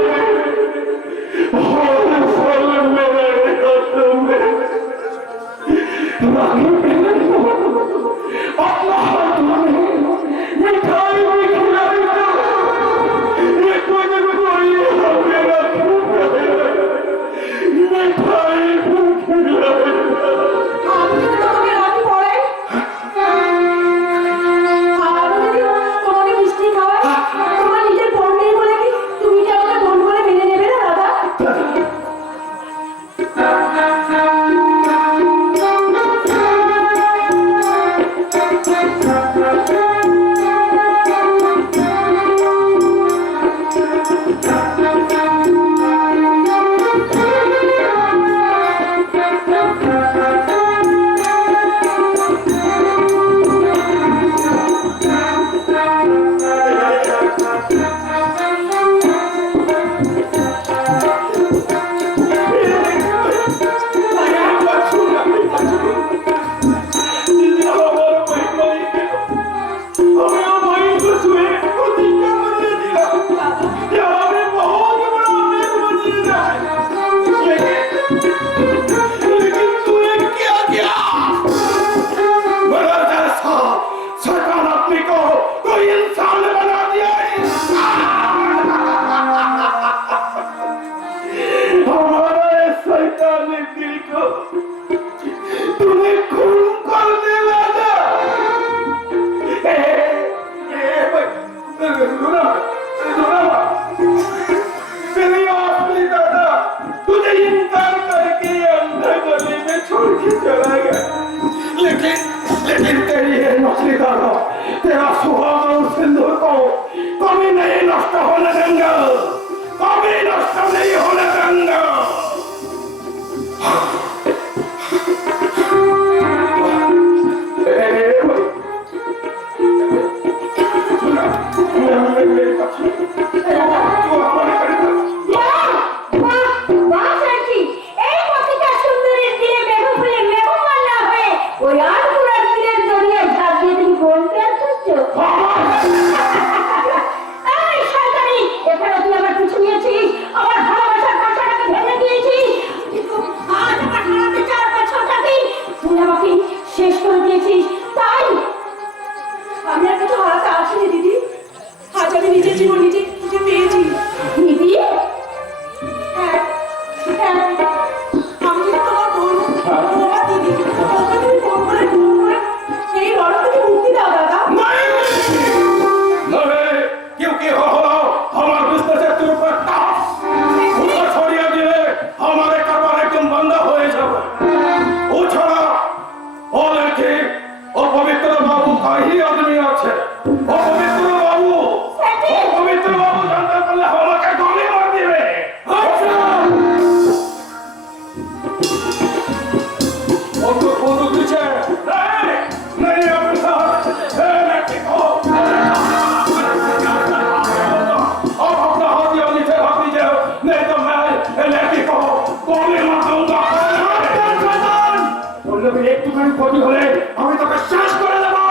ক্ষতি হলে আমি তোকে শেষ করে দেবো।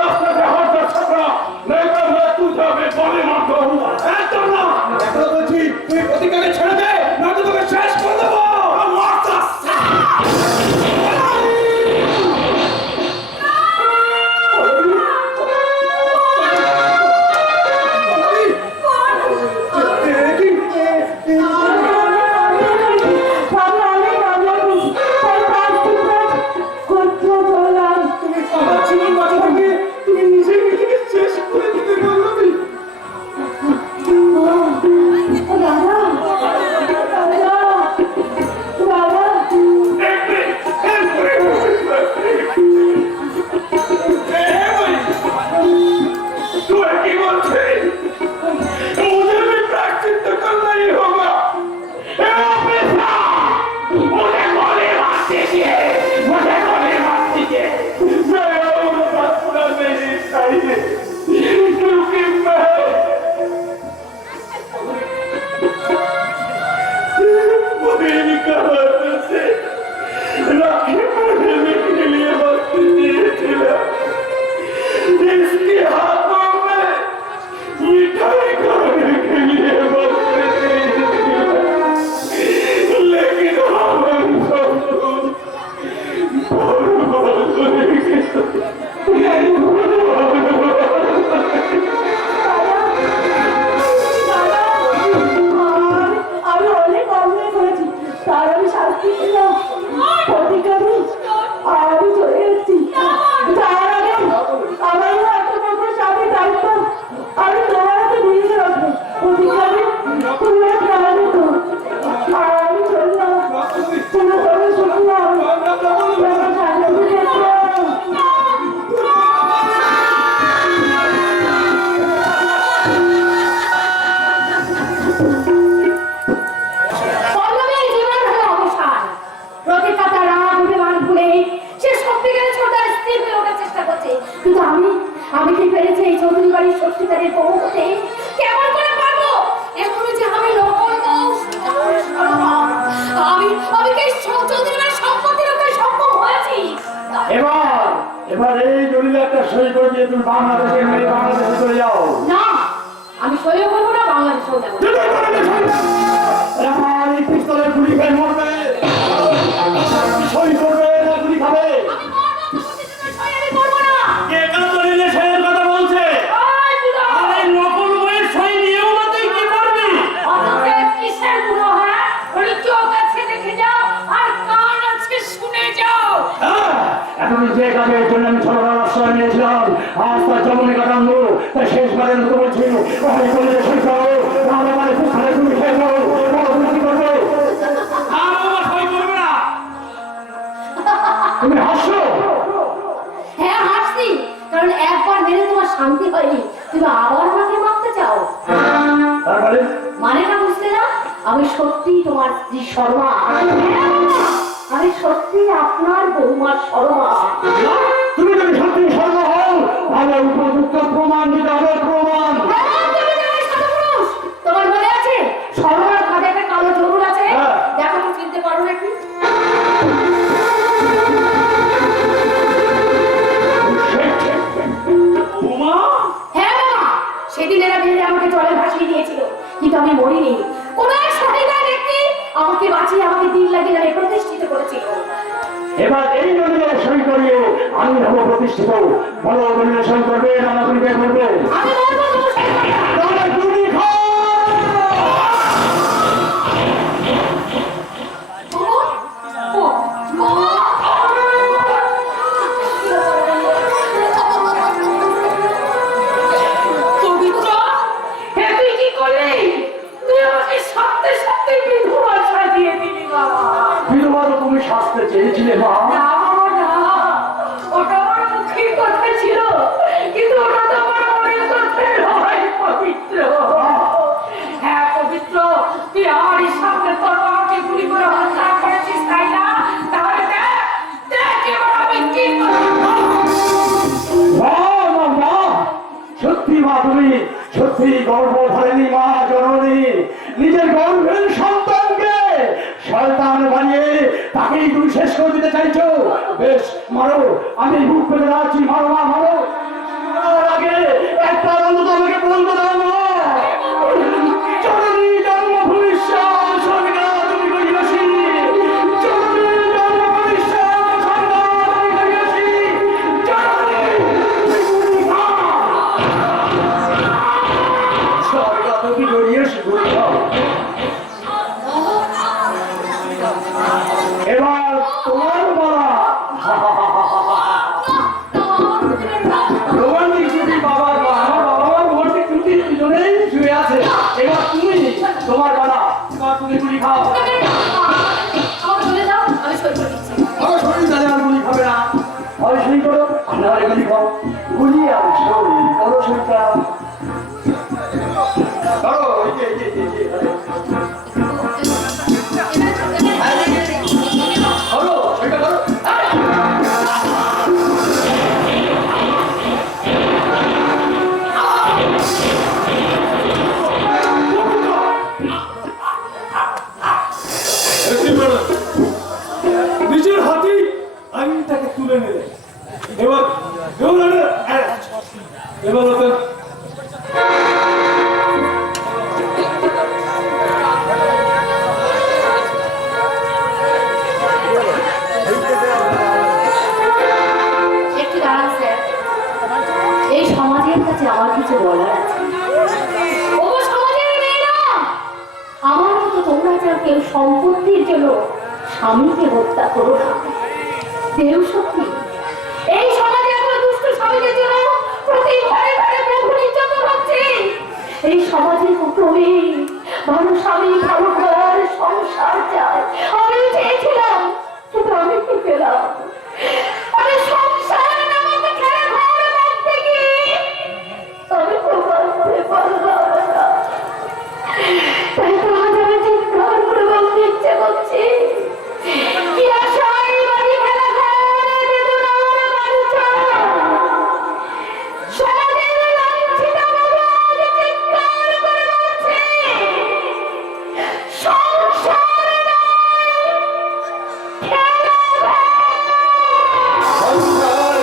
রাস্তাতে হঠাৎ ছাত্রা নয়তো মৃত্যু যাবে বলে মাত্র একদম না। এখনো বলছি তুই প্রতিজ্ঞাকে ছেড়ে দে, নয়তো তোকে শেষ করে দেবো। আমার জীবন বাঁচা থেকে তুমি নিজেই নিজেকে শেষ করে দিতে পারবে। तू की बोलते मुझे भी प्रैक्टिस तो करना ही होगा। ए ऑफिसर, मुझे गोली मार दीजिए, मुझे गोली मार दीजिए। मैं और बचपन में नहीं चाहिए क्योंकि मैं मुझे कहा से राखी पहनने के लिए वक्त दिए थे। इसके हाथों में मिठाई खाने के लिए वक्त नहीं दिया। लेकिन हम सबको আমি অনেক অন্যায় করেছি, তার আমি শাস্তি পেলাম। প্রতিজ্ঞানি আমি চলে এসেছি। তার আগে আমার এত বড় স্বামী দায়িত্ব আমি তোমার হাতে দিয়ে রাখবো। প্রতিজ্ঞানি তুমি আর প্রাণ তো আমি চললাম। তুমি তবে শুনলাম পল্লবীর জীবন হলো অবসান। প্রতিটা তার রাগ অভিমান ভুলে সে সত্যিকারে ছোট স্থির হয়ে ওঠার চেষ্টা করছে। কিন্তু আমি কি পেরেছি এই চৌধুরী বাড়ির সত্যিকারের বউ হতে? কেমন করে পারবো? এখনো যে আমি নকল বউ, আমি কি চৌধুরী বাড়ির সম্পত্তির উপরে সক্ষম হয়েছি? এবার এই দলিলে একটা সই করে দিয়ে তুমি বাংলাদেশে চলে যাও। না, আমি সইও করবো না, বাংলাদেশেও যাবো না। আমার এই পিস্তলের গুলি খেয়ে মরবে, সই করবে না গুলি খাবে। আমি মরবো, প্রতিদিনের সই আমি করবো না। কে কার দলিলে সইয়ের কথা বলছে? ওই বুড়ো! আরে নকল বইয়ের সই নিয়েও না তুই কি করবি? অতএব কিসের বুড়ো হয়? ওই চোখ আছে দেখে যাও, আর কান আছে শুনে যাও। এখন যে কাজের জন্য আমি ছোটবেলার আশ্রয় নিয়েছিলাম, আজ তার জমনে কাটান তাই শেষবারের মতো বলছি ওই দলিলে সই করো, নাহলে আমার পুস্তালে তুমি খেয়ে যাও। কি করবে? আর আমার সই করবে না। তুমি হাসছো? হ্যাঁ, হাসছি, কারণ একবার মেরে তোমার শান্তি হয়নি, তুমি আবার আমাকে মারতে চাও। তারপরে মানেটা বুঝলে না? আমি সত্যি তোমার স্ত্রী শর্মা। আমি সত্যি আপনার বৌমার শর্মা। তুমি যদি সত্যি সর্ব হও তাহলে উপযুক্ত প্রমাণ দিতে হবে, প্রমাণ। তোমার মনে আছে শর্মার কাঁধে একটা কালো জরুর আছে? হ্যাঁ। দেখো তো চিনতে পারো নাকি? উমা, হ্যাঁ বাবা, সেদিন এরা মেরে আমাকে জলে ভাসিয়ে দিয়েছিল, কিন্তু আমি মরিনি। কোন এক সহিদার ব্যক্তি আমাকে বাঁচিয়ে আমাকে দিন লাগিয়ে নামে প্রতিষ্ঠিত করেছিল। এবার এই দলিলে সই করিয়ে আমি হব প্রতিষ্ঠিত। বলো দলিলে সই করবে না না তুমি বের করবে? আমি বলবো তুমি সেই কথা। তাহলে তুমি খাও। পবিত্র, হে তুই কি করলি? তুই আমাকে সত্যি সত্যি বিধবা সাজিয়ে দিলি বাবা। বিধবা তো তুমি শাস্তে চেয়েছিলে মা। না বাবা না, ওটা আমার মুখের কথা ছিল, কিন্তু ওটা তো আমার মনের কথা নয় পবিত্র। হ্যাঁ পবিত্র, তুই আমারই সামনে তোর বাবাকে গুলি করে হত্যা করেছিস তাই না? তাহলে দেখ এবার আমি কি করব। সত্যি মা, তুমি সত্যি গর্ভধারিণী মা, জননী। নিজের গর্ভের সন্তানকে শয়তান বানিয়ে তাকেই তুমি শেষ করে দিতে চাইছো। বেশ, মারো আমি মুখ পেতে যাচ্ছি, মারো না মারো। তার আগে একটা অন্তত আমাকে বলতে দাও না। জননী জন্মভূমি শ্যাম স্বর্গা তুমি করিয়াছি, জননী জন্মভূমি শ্যাম স্বর্গা তুমি করিয়াছি, জননী স্বর্গা তুমি করিয়াছি। এবার তোমার বলা রোমান্টিক ছুটি বাবার বা আমার বাবা মার রোমান্টিক ছুটি দুজনেই শুয়ে আছে। এবার তুমি তোমার বেলা, এবার তুমি গুলি খাও। আমার চলে যাও, আমি সই করে দিচ্ছি। আমার শরীর তাহলে আর গুলি খাবে না, হয় সই করো আর না হয় গুলি খাও। গুলি আর সই করো, সইটা ধরো। ধরো সইটা ধরো। নিজের হাতেই আইনটাকে তুলে নিলে। এবার এবার ওদের একটু দাঁড়ান স্যার, এই সমাজের কাছে আমার কিছু বলার আছে। ও সমাজের মেয়েরা, আমার মতো তোমরা যাও কেউ সম্পত্তির জন্য স্বামীকে হত্যা করো না। দেব সত্যি এই সমাজে এখন দুষ্ট স্বামীদের জন্য প্রতি ঘরে ঘরে বহু নির্যাতন হচ্ছে। এই সমাজের ক্রমে ভালো স্বামী, ভালো ঘর, সংসার চায়। আমিও চেয়েছিলাম, কিন্তু আমি কি পেলাম? আমি সংসার নামক খেলা ঘরে মধ্যে গিয়ে আমি প্রমাণ করে পারলাম না। তাই তো আজ আমি চিৎকার করে বলতে ইচ্ছে করছে, কি আশায় বাড়ি খেলা ঘরে বেদনার বাঞ্ছা। সমাজের লাঞ্ছিত মনোজ চিৎকার করে বলছে, সংসার নয়, খেলা ঘর। সংসার